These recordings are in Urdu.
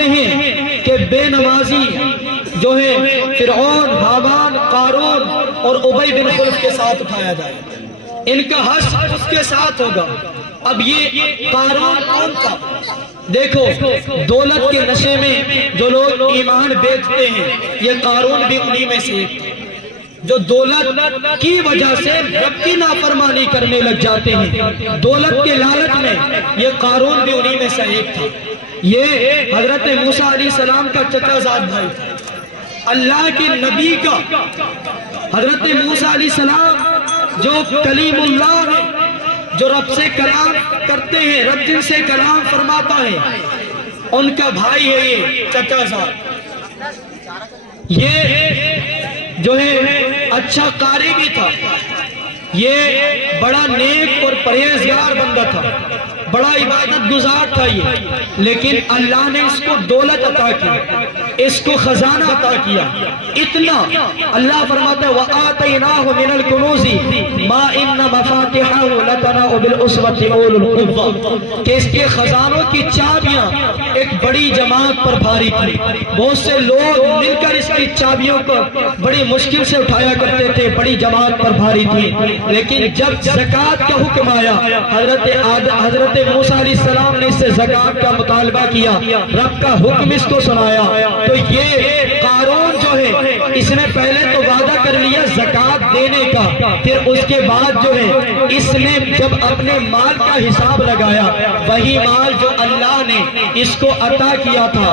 فرماتے ہیں کہ بے نمازی جو ہے فرعون، حامان، قارون اور ابی بن خلف کے ساتھ اٹھایا جائے، ان کا حشر اس کے ساتھ ہوگا۔ اب یہ قارون کون تھا؟ دیکھو دولت کے نشے میں جو لوگ ایمان بیچتے ہیں، یہ قارون بھی انہی میں سے ایک تھا، جو دولت کی وجہ سے رب کی نافرمانی کرنے لگ جاتے ہیں۔ دولت کے لالچ میں یہ قارون بھی انہی میں سے ایک تھا۔ یہ حضرت موسیٰ علیہ السلام کا چچا زاد بھائی تھا، اللہ کے نبی کا۔ حضرت موسیٰ علیہ السلام جو کلیم اللہ ہے، جو رب سے کلام کرتے ہیں، رب جن سے کلام فرماتا ہے، ان کا بھائی ہے یہ چچا زاد۔ یہ جو ہے اچھا قاری بھی تھا، یہ بڑا نیک اور پرہیزگار بندہ تھا، بڑا عبادت گزار تھا یہ، لیکن اللہ نے اس کو دولت عطا کی، اس کو خزانہ عطا کیا اتنا۔ اللہ فرماتا ہے وَآتَيْنَاهُ مِنَ الْكُنُوزِ مَا إِنَّ مَفَاتِحَهُ لَتَنُوءُ بِالْعُصْبَةِ أُولِي الْقُوَّةِ، کہ اس کے خزانوں کی چابیاں ایک بڑی جماعت پر بھاری تھی، بہت سے لوگ مل کر اس کی چابیوں کو بڑی مشکل سے اٹھایا کرتے تھے، بڑی جماعت پر بھاری تھی۔ لیکن جب زکوٰۃ کا حکم آیا، حضرت موسیٰ علیہ السلام نے اس سے زکوٰۃ کا مطالبہ کیا، رب کا حکم اس کو سنایا، تو یہ قارون جو ہے اس نے پہلے تو وعدہ کر لیا زکوٰۃ دینے کا، پھر اس کے بعد جو ہے اس نے جب اپنے مال کا حساب لگایا، وہی مال جو اللہ نے اس کو عطا کیا تھا،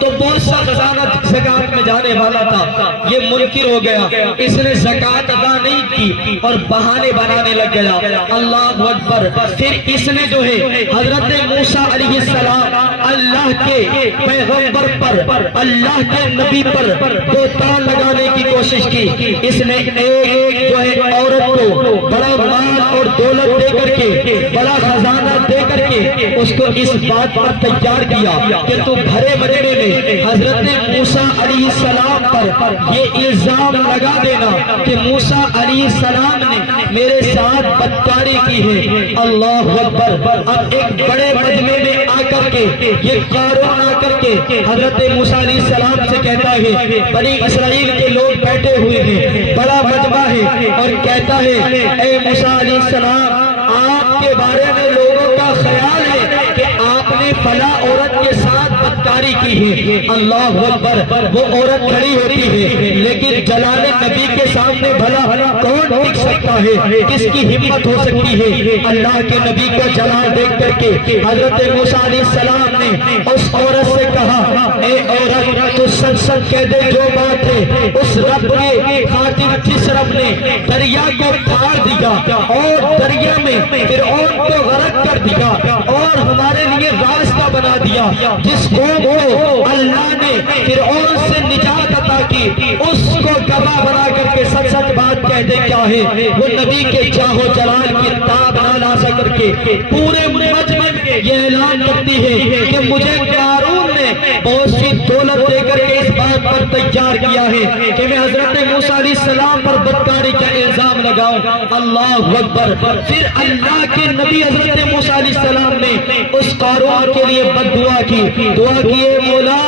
تو بہت سا خزانہ زکوٰۃ میں جانے والا تھا، یہ منکر ہو گیا، اس نے زکوٰۃ ادا نہیں کی اور بہانے بنانے لگ گیا۔ اللہ اکبر۔ پھر اس نے جو ہے حضرت موسیٰ علیہ السلام اللہ کے پیغمبر پر، اللہ کے نبی پر بہتان لگانے کی کوشش کی۔ اس نے ایک جو ہے عورت کو بڑا مال اور دولت دے کر کے، بڑا خزانہ دے کر کے اس کو اس بات پر تیار کیا کہ تو بھرے مجمع میں حضرت موسیٰ علیہ السلام پر یہ الزام لگا دینا کہ موسیٰ علیہ السلام نے میرے ساتھ بدکاری کی ہے۔ اللہ اکبر۔ اب ایک بڑے مجمع میں آ کر کے یہ قارون آ کر کے حضرت موسیٰ علیہ السلام سے کہتا ہے، بنی اسرائیل کے لوگ بیٹھے ہوئے ہیں، بڑا مجمع ہے، اور کہتا ہے اے موسیٰ علیہ السلام، آپ کے بارے میں لوگوں کا خیال ہے کہ آپ نے فلاں عورت کے ساتھ بدکاری کی ہے۔ اللہ اکبر۔ وہ عورت کھڑی ہوتی ہے، لیکن جلال نبی کے سامنے بھلا کون ٹک سکتا ہے، کس کی ہمت ہو سکتی ہے؟ اللہ کے نبی کا جلال دیکھ کر کے حضرت موسیٰ علیہ السلام نے اس عورت سے کہا، اے عورت، تو سچ سچ کہہ دے جو بات ہے، اس رب کے خاطر جس رب نے دریا کو پھاڑ دیا اور دریا میں فرعون کو غرق کر دیا اور ہمارے لیے راستہ بنا دیا، جس قوم کو اللہ نے فرعون سے نجات عطا کی، اس کو گواہ بنا کر کے سچ سچ بات کہہ دے کیا ہے۔ وہ نبی کے جاہ و جلال کی تاب نہ لا سکر کے پورے مجمع یہ اعلان کرتی ہے کہ مجھے قارون نے بہت سی دولت دے کر کے اس بات پر تیار کیا ہے کہ میں حضرت موسیٰ علیہ السلام پر بدکاری کا الزام لگاؤں۔ اللہ اکبر۔ پھر اللہ کے نبی حضرت موسیٰ علیہ السلام نے اس قارون کے لیے بد دعا کی، دعا کیے مولا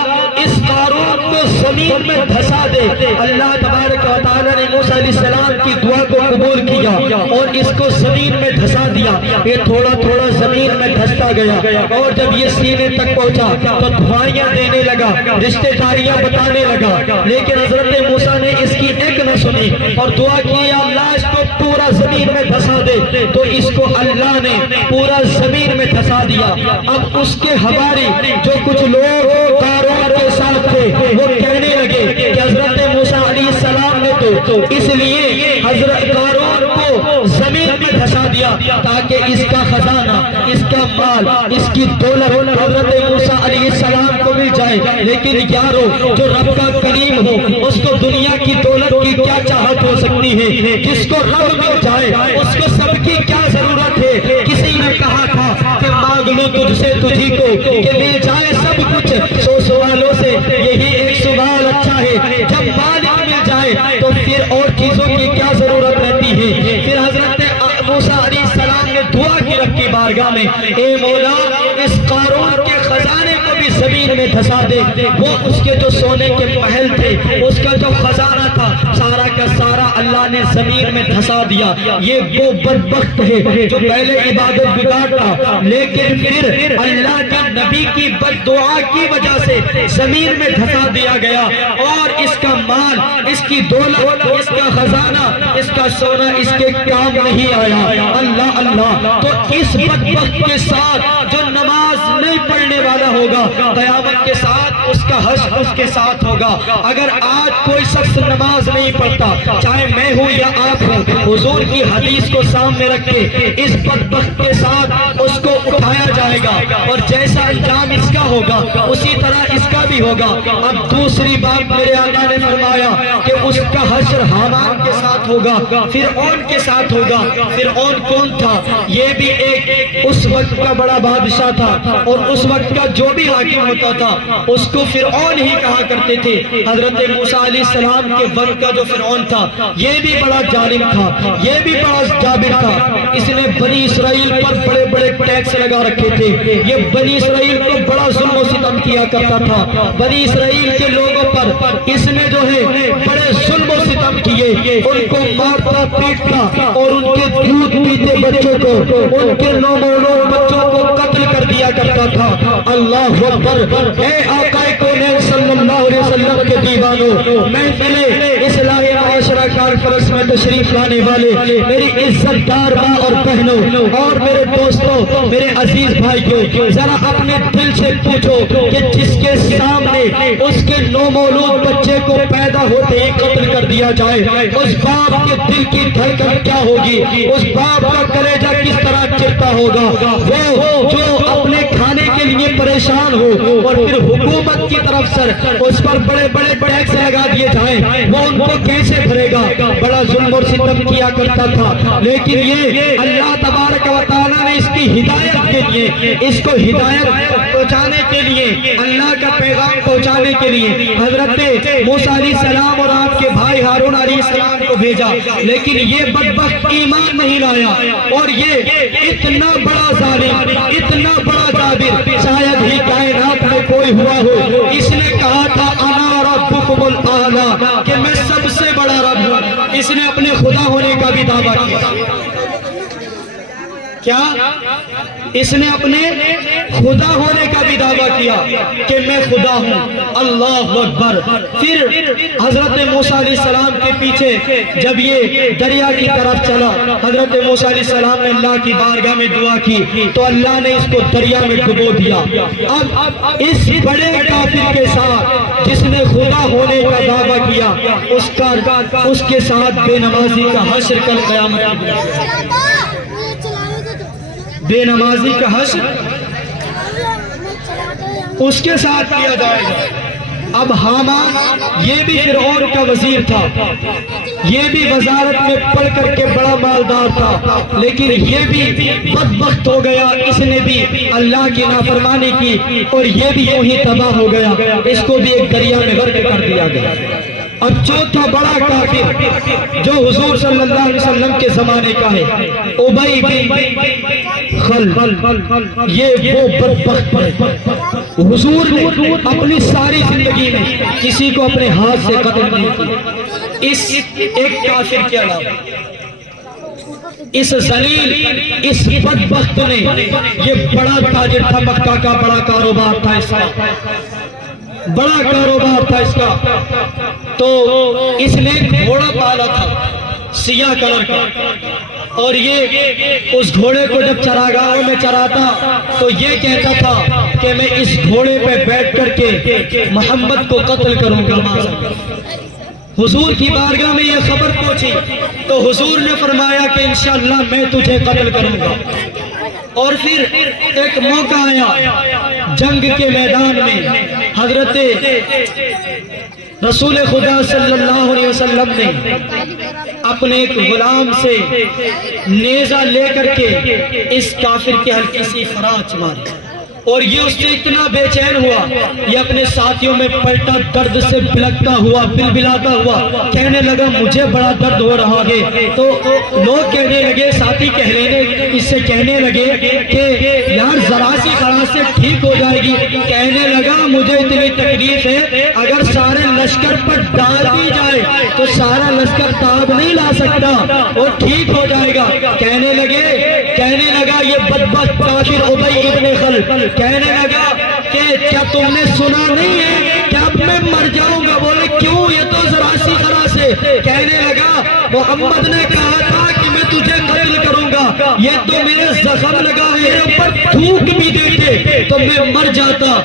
اس قارون کو زمین میں دھسا دے۔ اللہ تبارک و تعالیٰ نے موسیٰ علیہ السلام کی دعا کو قبول کیا اور اس کو زمین میں دھسا دیا۔ یہ تھوڑا تھوڑا زمین میں دھستا گیا، اور جب یہ سینے تک پہنچا تو دعائیاں دینے لگا، رشتہ داریاں بتانے لگا، لیکن حضرت موسیٰ نے اس کی ایک نہ سنی اور دعا کی اللہ اس کو پورا زمین میں دھسا دے، تو اس کو اللہ نے پورا زمین میں دھسا دیا۔ اب اس کے حواری جو کچھ لوگ قارون کے ساتھ تھے وہ کہنے لگے کہ حضرت موسیٰ علیہ السلام نے تو اس لیے حضرت قارون کو زمین میں دھسا دیا تاکہ اس کا خزانہ، اس کا مال، اس کی دولت حضرت موسیٰ علیہ السلام کو مل جائے۔ لیکن یارو جو رب کا کریم ہو اس کو دنیا کی دولت کی کیا چاہت ہو سکتی ہے؟ جس کو رب مل جائے اس کو سب کی کیا ضرورت ہے؟ کسی نے کہا تھا کہ مانگ لو تجھ سے تجھی کو کہ مل جائے سب کچھ، 100 سوالوں سے یہی ایک سوال اچھا ہے، جب مالک مل جائے تو پھر اور چیزوں کی کیا ضرورت رہتی ہے؟ پھر حضرت موسیٰ علیہ السلام نے دعا کی رب کی بارگاہ میں، اے مولا اس قارون کے خزانے کو بھی زمین زمین میں دھسا دے۔ وہ اس کے جو سونے کے محل تھے، اس کا جو خزانہ تھا، سارا کا سارا اللہ نے زمین میں دھسا دیا۔ یہ وہ بدبخت ہے جو پہلے عبادت گزار تھا، لیکن پھر اللہ کے نبی کی بد دعا کی وجہ سے زمین میں دھسا دیا گیا، اور اس کا مال، اس کی دولت، اس کا خزانہ، اس کا سونا اس کے کام نہیں آیا۔ اللہ اللہ، تو اس بدبخت کے ساتھ جو نماز نہیں پڑھنے والا ہوگا، قیامت کے ساتھ اس کا حشر اس کے ساتھ ہوگا۔ اگر آج کوئی شخص نماز نہیں پڑھتا، چاہے میں ہوں یا آپ ہوں، حضور کی حدیث کو سامنے رکھ کے اس بدبخت کے ساتھ اس کو اٹھایا جائے گا، اور جیسا انجام اس کا ہوگا اسی طرح اس کا بھی ہوگا۔ اب دوسری بات میرے آقا نے فرمایا کہ اس کا حشر حامان کے ساتھ ہوگا، فرعون کے ساتھ ہوگا۔ فرعون کون تھا؟ یہ بھی ایک اس وقت کا بڑا بادشاہ تھا، اور اس وقت کا جو بھی حاکم ہوتا تھا اس کو فرعون ہی کہا کرتے تھے۔ حضرت موسیٰ علیہ السلام کے وقت کا جو فرعون تھا، یہ بھی بڑا ظالم تھا، یہ بھی بڑا جابر تھا۔ اس نے بنی اسرائیل پر بڑے بڑے ٹیکس لگا رکھے تھے، یہ بنی اسرائیل کو بڑا ظلم و ستم کیا کرتا تھا۔ بنی اسرائیل کے لوگوں پر اس نے جو ہے بڑے ظلم و ستم کیے، ان کو مارتا پیٹتا، اور ان کے دودھ پیتے بچوں کو، ان کے نومولود بچوں کو قتل کر دیا کرتا تھا۔ اللہ اکبر! اے آقا کونین صلی اللہ علیہ وسلم کے دیوانوں، محفل اصلاح معاشرہ کانفرنس میں تشریف لانے والے میری عزت دار ماں اور بہنوں، اور میرے دوستوں، میرے عزیز بھائیوں، ذرا اپنے دل سے پوچھو کہ جس کے سامنے اس کے نومولود بچے کو پیدا ہوتے ہی قتل کر دیا جائے، اس باپ کے دل کی دھڑکن کیا ہوگی؟ اس باپ کا کلیجہ کس طرح چرتا ہوگا؟ وہ جو اپنے کھانے کے لیے پریشان ہو، اور پھر حکومت کی طرف سے اس پر بڑے بڑے ٹیکس لگا دیے جائیں، وہ ان کو کیسے بھرے گا؟ بڑا ظلم اور ستم کیا کرتا تھا۔ لیکن یہ اللہ تبارک و تعالیٰ نے اس کی ہدایت کے لیے، اس کو ہدایت پہنچانے کے لیے، اللہ کا پیغام پہنچانے کے لیے حضرت موسیٰ علیہ السلام اور آپ کے بھائی ہارون علیہ السلام کو بھیجا، لیکن یہ بدبخت ایمان نہیں لایا، اور یہ اتنا بڑا ظالم، اتنا بڑا جابر شاید ہی کائنات میں کوئی ہوا ہو۔ اس نے کہا تھا انا ربکم الاعلی، کہ میں سب سے بڑا رب ہوں۔ اس نے اپنے خدا ہونے کا بھی دعویٰ کیا؟ اس نے اپنے خدا ہونے کا بھی دعویٰ کیا کہ میں خدا ہوں۔ اللہ اکبر! پھر حضرت موسیٰ علیہ السلام کے پیچھے جب یہ دریا کی طرف چلا، حضرت موسیٰ علیہ السلام نے اللہ کی بارگاہ میں دعا کی تو اللہ نے اس کو دریا میں ڈبو دیا۔ اب اس بڑے کافر کے ساتھ جس نے خدا ہونے کا دعویٰ کیا، اس کے ساتھ بے نمازی کا حشر کل قیامت میں، بے نمازی کا حشر اس کے ساتھ کیا جائے گا۔ اب حامان یہ بھی فرعون کا وزیر تھا، یہ بھی وزارت میں پڑھ کر کے بڑا مالدار تھا، لیکن یہ بھی بدبخت ہو گیا، اس نے بھی اللہ کی نافرمانی کی، اور یہ بھی یوں ہی تباہ ہو گیا، اس کو بھی ایک دریا میں غرق کر دیا گیا۔ اور چوتھا بڑا کافر جو حضور صلی اللہ علیہ وسلم کے زمانے کا ہے، ابی بن خلف، یہ وہ بدبخت ہے۔ حضور نے اپنی ساری زندگی میں کسی کو اپنے ہاتھ سے قتل نہیں کیا، اس ایک کافر کے علاوہ۔ اس ذلیل، اس بدبخت نے، یہ بڑا تاجر تھا، مکہ کا بڑا کاروبار تھا اس کا، بڑا کاروبار تھا اس کا، تو اس نے گھوڑا پالا تھا سیاہ کلر کا، اور یہ اس گھوڑے کو جب چراگاہوں میں چراتا تو یہ کہتا تھا کہ میں اس گھوڑے پہ بیٹھ کر کے محمد کو قتل کروں گا۔ حضور کی بارگاہ میں یہ خبر پہنچی تو حضور نے فرمایا کہ انشاءاللہ میں تجھے قتل کروں گا۔ اور پھر ایک موقع آیا جنگ کے میدان میں، حضرت رسول خدا صلی اللہ علیہ وسلم نے اپنے ایک غلام سے نیزہ لے کر کے اس کافر کی ہلکی سی خراچ ماری، اور یہ اس سے اتنا بے چین ہوا، یہ اپنے ساتھیوں میں پلٹا، درد سے بلکتا ہوا، بلبلاتا ہوا، کہنے لگا مجھے بڑا درد ہو رہا ہے۔ تو لوگ کہنے لگے، ساتھی اس سے کہنے لگے کہ یار ذرا سی خراش سے ٹھیک ہو جائے گی۔ کہنے لگا مجھے اتنی تکلیف ہے، اگر سارے لشکر پر ڈال دی جائے تو سارا لشکر تاب نہیں لا سکتا، وہ ٹھیک ہو جائے گا۔ کہنے لگا یہ بدبخت کافر ابی ابن خلف کہنے لگا کہ کیا تم نے سنا نہیں ہے کہ اب میں مر جاؤں گا؟ بولے کیوں؟ یہ تو ذرا سی خراش ہے۔ کہنے لگا محمد نے کہا تھا کہ میں تجھے قتل کروں گا، یہ تو میرے زخم لگا ہے، اوپر تھوک بھی دیتے تو میں مر جاتا۔